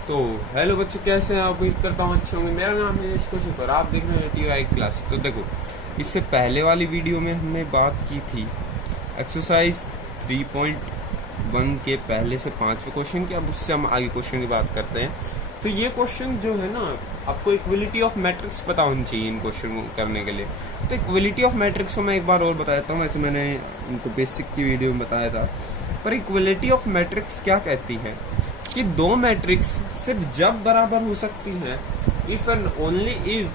तो हेलो बच्चों, कैसे हैं आप? उम्मीद करता हूँ अच्छे होंगे। मेरा नाम है यश और आप देख रहे हैं TY क्लास। तो देखो, इससे पहले वाली वीडियो में हमने बात की थी एक्सरसाइज 3.1 के पहले से 5वें क्वेश्चन की। अब उससे हम आगे क्वेश्चन की बात करते हैं। तो ये क्वेश्चन जो है ना, आपको इक्वलिटी ऑफ मैट्रिक्स पता होनी चाहिए इन क्वेश्चन को करने के लिए। तो इक्वलिटी ऑफ मैट्रिक्स को मैं एक बार और बताता हूँ। वैसे मैंने इनको बेसिक की वीडियो में बताया था, पर इक्वलिटी ऑफ मैट्रिक्स क्या कहती है कि दो मैट्रिक्स सिर्फ जब बराबर हो सकती हैं if and only if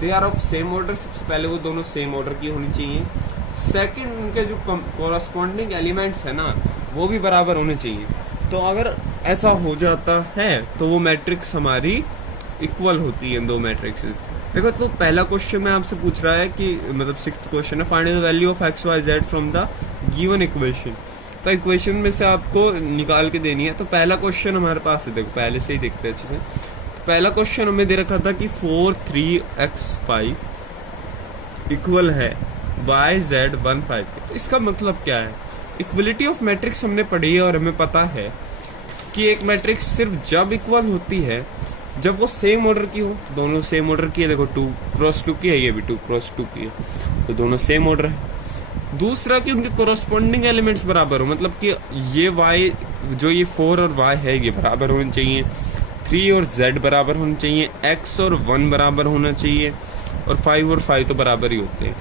they are of same order. सबसे पहले वो दोनों सेम ऑर्डर की होनी चाहिए। सेकंड, उनके जो कोरस्पॉन्डिंग एलिमेंट्स है ना, वो भी बराबर होने चाहिए। तो अगर ऐसा हो जाता है तो वो मैट्रिक्स हमारी इक्वल होती है, दो मैट्रिक्सेस। देखो, तो पहला क्वेश्चन में आपसे पूछ रहा है कि मतलब 6th क्वेश्चन है, find the value of x y z from the given equation. तो इक्वेशन में से आपको निकाल के देनी है। तो पहला क्वेश्चन हमारे पास है, देखो पहले से ही देखते हैं अच्छे से। तो पहला क्वेश्चन हमें दे रखा था कि 4 3x5 इक्वल है yz 1 5 के। तो इसका मतलब क्या है? इक्वलिटी ऑफ मैट्रिक्स हमने पढ़ी है और हमें पता है कि एक मैट्रिक्स सिर्फ जब इक्वल होती है जब वो सेम ऑर्डर की हो। दोनों सेम ऑर्डर की है। देखो 2 क्रॉस 2 की है, ये भी 2 क्रॉस 2 की है, तो दोनों सेम ऑर्डर है। दूसरा कि उनके कोरस्पॉन्डिंग एलिमेंट्स बराबर हो, मतलब कि ये y जो ये 4 और y है ये बराबर होने चाहिए, 3 और z बराबर होने चाहिए, x और 1 बराबर होना चाहिए, और 5 और 5 तो बराबर ही होते हैं।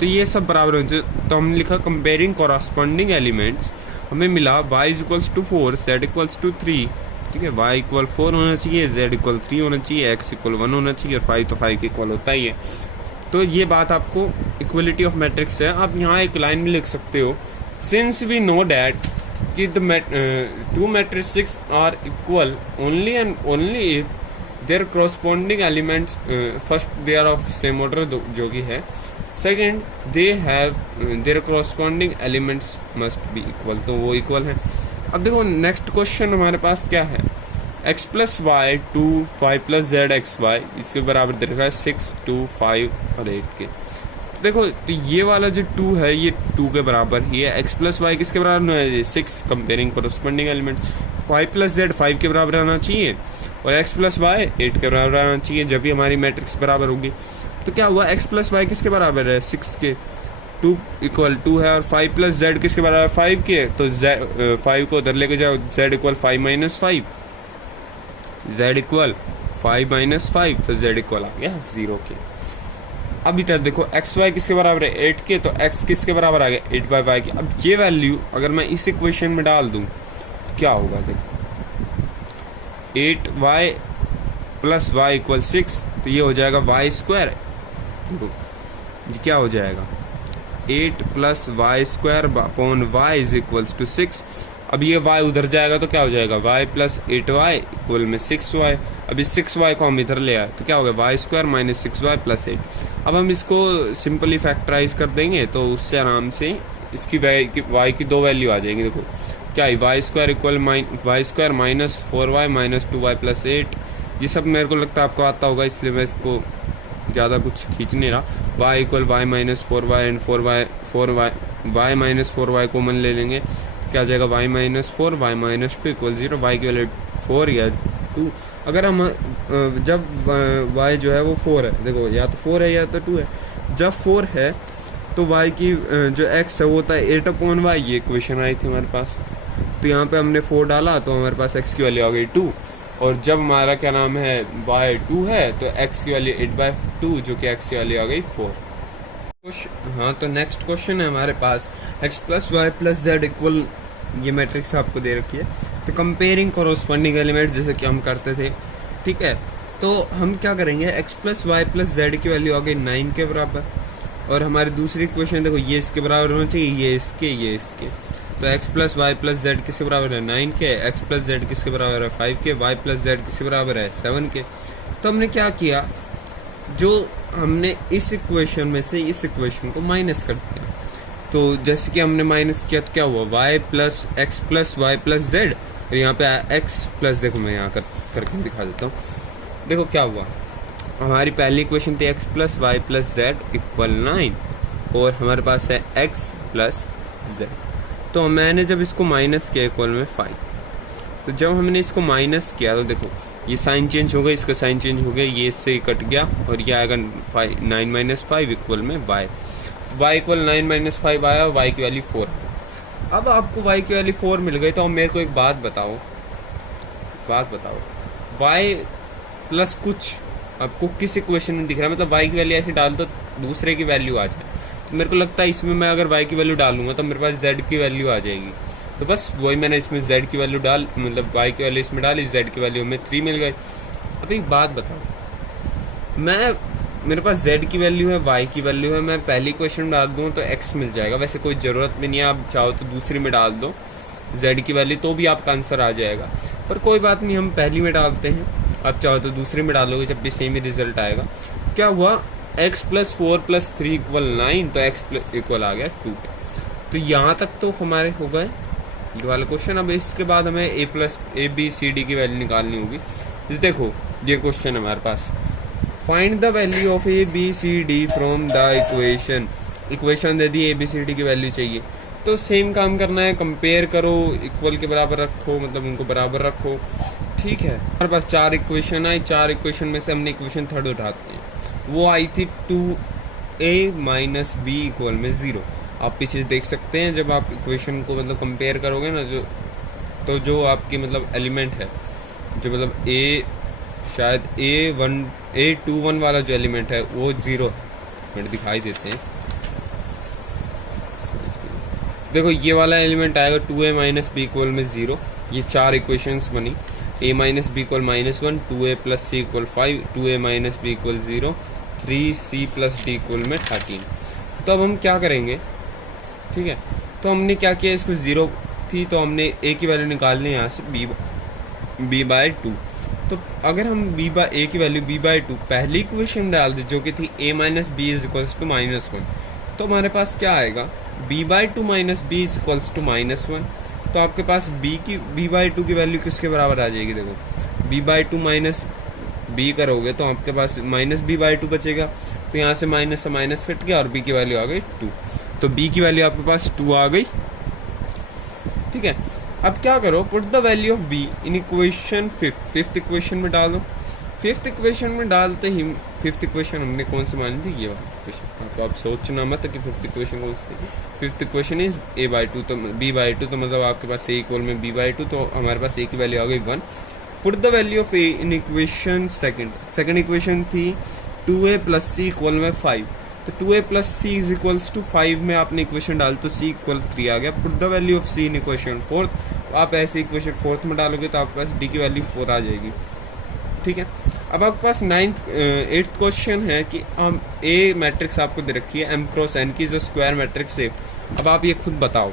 तो ये सब बराबर होने चाहिए। तो हमने लिखा कंपेयरिंग कोरस्पॉन्डिंग एलिमेंट्स, हमें मिला y equals to 4, z equals to 3। ठीक है, y इक्वल 4 होना चाहिए, z इक्वल 3 होना चाहिए, x इक्वल 1 होना चाहिए, और 5 तो 5 के इक्वल होता ही है। तो ये बात आपको इक्वलिटी ऑफ मैट्रिक्स है। आप यहाँ एक लाइन में लिख सकते हो, सिंस वी नो डैट कि the two matrices are equal only and only if their corresponding elements, first they are of same order जो कि है, second they have their corresponding elements must be equal, तो वो equal है। अब देखो next question हमारे पास क्या है, x plus y 2 5 plus z x y इसके बराबर दे रखा है 6 2 5 और 8 के। देखो, तो ये वाला जो 2 है ये 2 के बराबर ही है। x प्लस वाई किसके बराबर है? 6, comparing corresponding element. 5 plus Z 5 के बराबर आना चाहिए, और x प्लस वाई 8 के बराबर आना चाहिए, जब भी हमारी मैट्रिक्स बराबर होगी। तो क्या हुआ, x प्लस वाई किसके बराबर है? 6 के। 2 इक्वल 2 है, और 5 प्लस जेड किसके बराबर? 5 के। तो 5 को उधर लेके जाओ, z equal 5 minus 5, z equal 5 minus 5, तो z इक्वल आ गया 0 के। अभी तक देखो एक्स वाई किसके बराबर है? 8 के, तो x किसके बराबर आ गया? 8 बाई वाई के। अब ये वैल्यू अगर मैं इस इक्वेशन में डाल दूं तो क्या होगा? देखो 8y प्लस वाई इक्वल 6, तो ये हो जाएगा वाई स्क्वायर। देखो ये क्या हो जाएगा, 8 plus y square upon y is equals to 6। अब ये y उधर जाएगा तो क्या हो जाएगा, y प्लस 8y इक्वल में 6y। अब इस 6y को हम इधर ले आए तो क्या होगा, Y square minus 6y plus 8। अब हम इसको सिंपली फैक्टराइज कर देंगे तो उससे आराम से इसकी y की दो वैल्यू आ जाएंगी। देखो क्या है, y square equal y square minus 4y minus 2y plus 8। ये सब मेरे को लगता है आपको आता होगा, इसलिए मैं इसको ज़्यादा कुछ खींच नहीं रहा। y equal y minus 4y and 4y y minus 4y common ले लेंगे, क्या आ जाएगा, y minus 4 y minus 2 equal 0। y की वैल्यू 4 या 2। अगर हम जब y जो है वो 4 है, देखो या तो 4 है या तो 2 है। जब 4 है तो y की जो x है वो होता है 8/y। ये इक्वेशन आई थी हमारे पास, तो यहाँ पे हमने 4 डाला तो हमारे पास x की वैल्यू आ गई 2। और जब हमारा क्या नाम है y 2 है तो x की वैल्यू 8/2, जो कि x की वैल्यू आ गई 4। हाँ, तो नेक्स्ट क्वेश्चन है हमारे पास, x plus y plus z equal, ये मैट्रिक्स आपको दे रखी है। तो कंपेयरिंग कोरस्पॉन्डिंग एलिमेंट जैसे कि हम करते थे, ठीक है। तो हम क्या करेंगे, x plus y plus z की वैल्यू आ गई 9 के बराबर, और हमारी दूसरी इक्वेशन देखो ये इसके बराबर होना चाहिए, ये इसके। तो x plus y plus z किसके बराबर है? 9 के। x प्लस जेड किसके बराबर है? 5 के। y प्लस जेड किसके बराबर है? 7 के। तो हमने क्या किया, जो हमने इस इक्वेशन में से इस इक्वेशन को माइनस कर दिया। तो जैसे कि हमने माइनस किया तो क्या हुआ, y plus x plus y plus z, और यहाँ पे x प्लस, देखो मैं यहाँ करके दिखा देता हूँ। देखो क्या हुआ, हमारी पहली इक्वेशन थी x plus y plus z equal 9, और हमारे पास है x प्लस जेड। तो मैंने जब इसको माइनस किया इक्वल में 5, तो जब हमने इसको माइनस किया तो देखो ये साइन चेंज हो गया, इसका साइन चेंज हो गया, ये इससे कट गया और ये आएगा 9 माइनस 5 इक्वल में y। y इक्वल 9 माइनस 5 आया और y की वैल्यू 4। अब आपको y की वैल्यू 4 मिल गई, तो अब मेरे को एक बात बताओ y प्लस कुछ आपको किस इक्वेशन में दिख रहा है? मतलब y की वैल्यू ऐसे डाल दो दूसरे की वैल्यू आ जाए। तो मेरे को लगता है इसमें मैं अगर y की वैल्यू डालूंगा तो मेरे पास z की वैल्यू आ जाएगी। तो बस वही मैंने इसमें z की वैल्यू मतलब y की वैल्यू इसमें डाली, z की वैल्यू में 3 मिल गई। अब एक बात बताओ, मेरे पास z की वैल्यू है, y की वैल्यू है, मैं पहली क्वेश्चन में डाल दूँ तो x मिल जाएगा। वैसे कोई ज़रूरत भी नहीं है, आप चाहो तो दूसरी में डाल दो z की वैल्यू, तो भी आपका आंसर आ जाएगा। पर कोई बात नहीं, हम पहली में डालते हैं, आप चाहो तो दूसरी में डालोगे, जब भी सेम ही रिजल्ट आएगा। क्या हुआ, x प्लस 4 प्लस 3 इक्वल 9, तो x इक्वल आ गया 2 पे। तो यहाँ तक तो हमारे हो गए ये वाला क्वेश्चन। अब इसके बाद हमें a b c d की वैल्यू निकालनी होगी। देखो ये क्वेश्चन है हमारे पास, find the value of a b c d from the equation दे दी, a b c d की वैल्यू चाहिए। तो सेम काम करना है, कंपेयर करो, इक्वल के बराबर रखो, मतलब उनको बराबर रखो, ठीक है। हमारे पास 4 इक्वेशन आई, 4 इक्वेशन में से हमने इक्वेशन थर्ड उठाते हैं, वो आई थी 2a माइनस b इक्वल में 0। आप पीछे देख सकते हैं, जब आप इक्वेशन को मतलब कंपेयर करोगे ना, जो आपकी मतलब एलिमेंट है, जो मतलब शायद a21 वाला जो एलिमेंट है वो 0 है, दिखाई देते हैं। देखो ये वाला एलिमेंट आएगा 2a माइनस b इक्वल में 0। ये 4 इक्वेशंस बनी, a minus b equal -1, 2a plus c equal 5, 2a minus b equal 0, 3c plus d equal में 13। तो अब हम क्या करेंगे, ठीक है। तो हमने क्या किया, इसको 0 थी तो हमने a की वैल्यू निकालनी है यहाँ से b/2। तो अगर हम a की वैल्यू b/2 पहली इक्वेशन डाल दी, जो कि थी a minus b is equals to -1, तो हमारे पास क्या आएगा, b/2 minus b is equals to -1। तो आपके पास b/2 की वैल्यू किसके बराबर आ जाएगी? देखो b/2 माइनस b करोगे तो आपके पास माइनस b/2 बचेगा, तो यहाँ से माइनस कट गया और b की वैल्यू आ गई 2। तो b की वैल्यू आपके पास 2 आ गई, ठीक है। अब क्या करो, put the value of b in equation fifth equation में डालो। फिफ्थ इक्वेशन में डालते ही, फिफ्थ इक्वेशन हमने कौन सी मानी थी, ये वाली इक्वेशन। तो आप सोचना मत कि फिफ्थ इक्वेशन कौन सी थी। फिफ्थ इक्वेशन इज a/2, तो b/2, तो मतलब आपके पास a इक्वल में b/2, तो हमारे पास a की वैल्यू आ गई 1। Put the value of a in equation second equation थी 2a प्लस c इक्वल में 5। तो 2a plus c is equals to 5 में आपने इक्वेशन डाल तो c इक्वल 3 आ गया। Put the value of c in equation fourth, आप ऐसे इक्वेशन फोर्थ में डालोगे तो आपके पास d की वैल्यू 4 आ जाएगी, ठीक है। अब आपके पास 8th क्वेश्चन है कि हम a मैट्रिक्स आपको दे रखी है m क्रॉस n की, जो स्क्वायर मैट्रिक्स है। अब आप ये खुद बताओ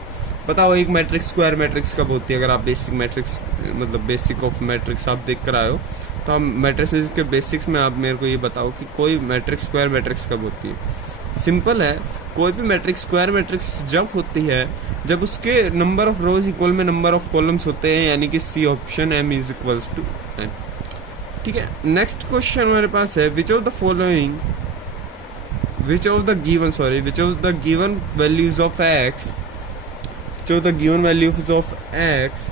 एक मैट्रिक्स स्क्वायर मैट्रिक्स कब होती है? अगर आप बेसिक मैट्रिक्स मतलब बेसिक ऑफ मैट्रिक्स आप देख कर आए हो, तो हम मैट्रिक्स के बेसिक्स में आप मेरे को ये बताओ कि कोई मैट्रिक्स स्क्वायर मैट्रिक्स कब होती है। सिंपल है, कोई भी मैट्रिक्स स्क्वायर मैट्रिक्स जब होती है जब उसके नंबर ऑफ रोज इक्वल में नंबर ऑफ कॉलम्स होते हैं, यानी कि C option m is equals to n, ठीक है। नेक्स्ट क्वेश्चन हमारे पास है, which of the given values of x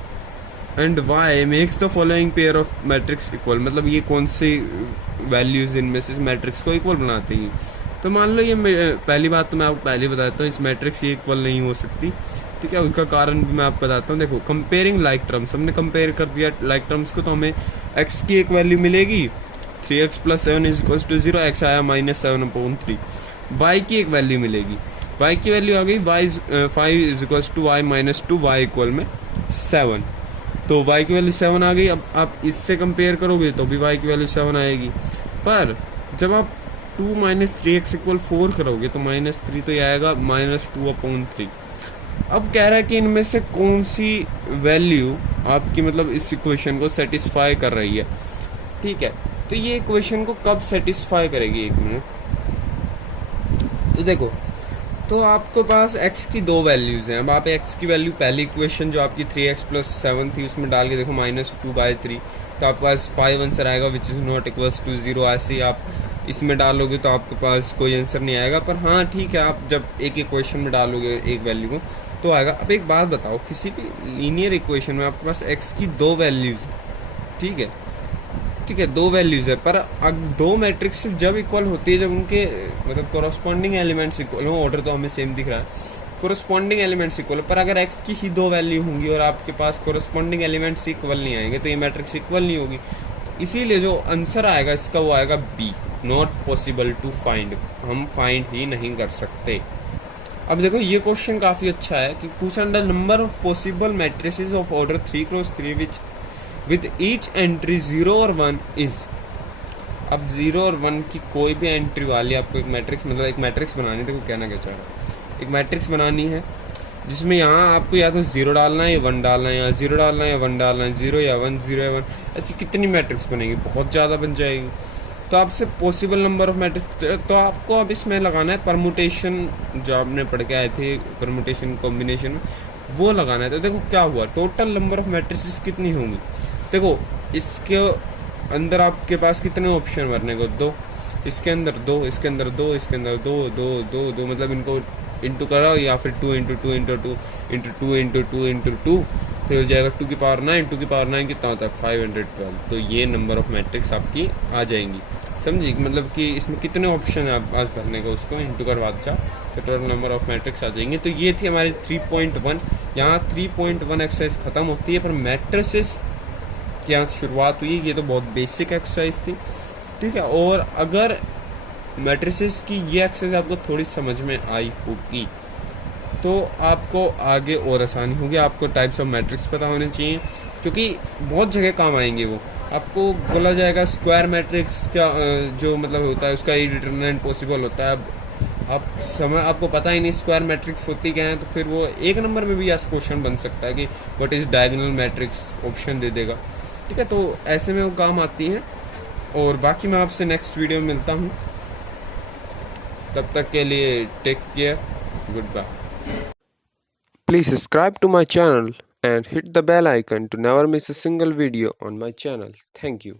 and y makes the following pair of matrix equal. मतलब ये कौन सी वैल्यूज इनमें से इस मैट्रिक्स को इक्वल बनाते हैं। तो मान लो ये पहली बात तो मैं आपको पहले बताता हूँ, इस मैट्रिक्स ये इक्वल नहीं हो सकती, ठीक है। उसका कारण भी मैं आपको बताता हूँ। देखो कंपेयरिंग लाइक टर्म्स, हमने कंपेयर कर दिया लाइक टर्म्स को, तो हमें x की एक वैल्यू मिलेगी 3x plus 7 is equals to 0, x आया -7/3। y की एक वैल्यू मिलेगी, y की वैल्यू आ गई 5 is equals to y minus 2, y equal में 7। तो y की वैल्यू 7 आ गई। अब आप इससे कंपेयर करोगे तो भी y की वैल्यू 7 आएगी, पर जब आप 2 माइनस 3x इक्वल 4 करोगे तो -3 तो ये आएगा -2/3। अब कह रहा है कि इनमें से कौन सी वैल्यू आपकी मतलब इस इक्वेशन को सेटिस्फाई कर रही है, ठीक है। तो ये इक्वेशन को कब सेटिस्फाई करेगी, 1 मिनट। तो देखो, तो आपके पास x की 2 वैल्यूज हैं। अब आप x की वैल्यू पहली इक्वेशन जो आपकी 3x प्लस 7 थी उसमें डाल के देखो -2/3, तो आपके पास 5 आंसर आएगा which is not equals to 0। ऐसे ही आप इसमें डालोगे तो आपके पास कोई आंसर नहीं आएगा। पर हाँ ठीक है, आप जब एक इक्वेशन में डालोगे एक वैल्यू को तो आएगा। अब एक बात बताओ, किसी भी लीनियर इक्वेशन में आपके पास x की दो वैल्यूज है, ठीक है, ठीक है, दो वैल्यूज है, पर अब दो मैट्रिक्स जब इक्वल होती है, जब उनके मतलब कोरस्पॉन्डिंग एलिमेंट्स इक्वल हो, ऑर्डर तो हमें सेम दिख रहा है, कोरस्पॉन्डिंग एलिमेंट्स इक्वल, पर अगर x की ही दो वैल्यू होंगी और आपके पास कोरस्पॉन्डिंग एलिमेंट्स इक्वल नहीं आएंगे तो ये मैट्रिक्स इक्वल नहीं होगी। तो इसीलिए जो आंसर आएगा इसका वो आएगा be, not possible to find, हम फाइंड ही नहीं कर सकते। अब देखो ये क्वेश्चन काफी अच्छा है कि पूछा the number of possible matrices of order 3x3 which with each entry 0 और 1 इज। अब 0 और 1 की कोई भी एंट्री वाली आपको एक मैट्रिक्स, मतलब एक मैट्रिक्स बनानी है, देखो कहना क्या चाह रहा है, एक मैट्रिक्स बनानी है जिसमें यहाँ आपको या तो 0 डालना है या 1 डालना है, या 0 डालना है या 1 डालना है, 0 या 1, 0 या 1, ऐसी कितनी मैट्रिक्स बनेगी, बहुत ज़्यादा बन जाएगी। तो आपसे पॉसिबल नंबर ऑफ मैट्रिक्स, तो आपको अब इसमें लगाना है परमुटेशन, जो आपने पढ़ के आए थे परमुटेशन कॉम्बिनेशन, वो लगाना है। तो देखो क्या हुआ, टोटल नंबर ऑफ मैट्रिसेस कितनी होंगी, देखो इसके अंदर आपके पास कितने ऑप्शन भरने को, दो, इसके अंदर दो, इसके अंदर दो, इसके अंदर दो, दो दो दो, मतलब इनको इंटू करो या फिर 2 into 2 into 2 into 2 into 2 into 2, फिर हो जाएगा 2 की पावर 9, 2 की पावर 9 कितना होता है 512। तो ये नंबर ऑफ मैट्रिक्स आपकी आ जाएंगी, समझिए, मतलब कि इसमें कितने ऑप्शन है आप आज भरने का, उसको इंटू करवा अच्छा, तो टोटल नंबर ऑफ मैट्रिक्स आ जाएंगे। तो ये थी हमारी 3.1। यहाँ 3.1 एक्सरसाइज खत्म होती है, पर मैट्रिसेस की यहाँ शुरुआत हुई, ये तो बहुत बेसिक एक्सरसाइज थी, ठीक है। और अगर मैट्रिसेस की ये एक्सरसाइज आपको थोड़ी समझ में आई होगी तो आपको आगे और आसानी होगी। आपको टाइप्स ऑफ मैट्रिक्स पता होने चाहिए, क्योंकि बहुत जगह काम आएंगे वो। आपको बोला जाएगा स्क्वायर मैट्रिक्स का जो मतलब होता है उसका डिटरमिनेंट पॉसिबल होता है। अब आपको पता ही नहीं स्क्वायर मैट्रिक्स होती क्या है, तो फिर वो एक नंबर में भी ऐसा क्वेश्चन बन सकता है कि what is diagonal matrix, option दे देगा, ठीक है। तो ऐसे में वो काम आती है। और बाकी मैं आपसे नेक्स्ट वीडियो में मिलता हूँ, तब तक के लिए take care, good bye. Please subscribe to my channel and hit the bell icon to never miss a single video on my channel. Thank you.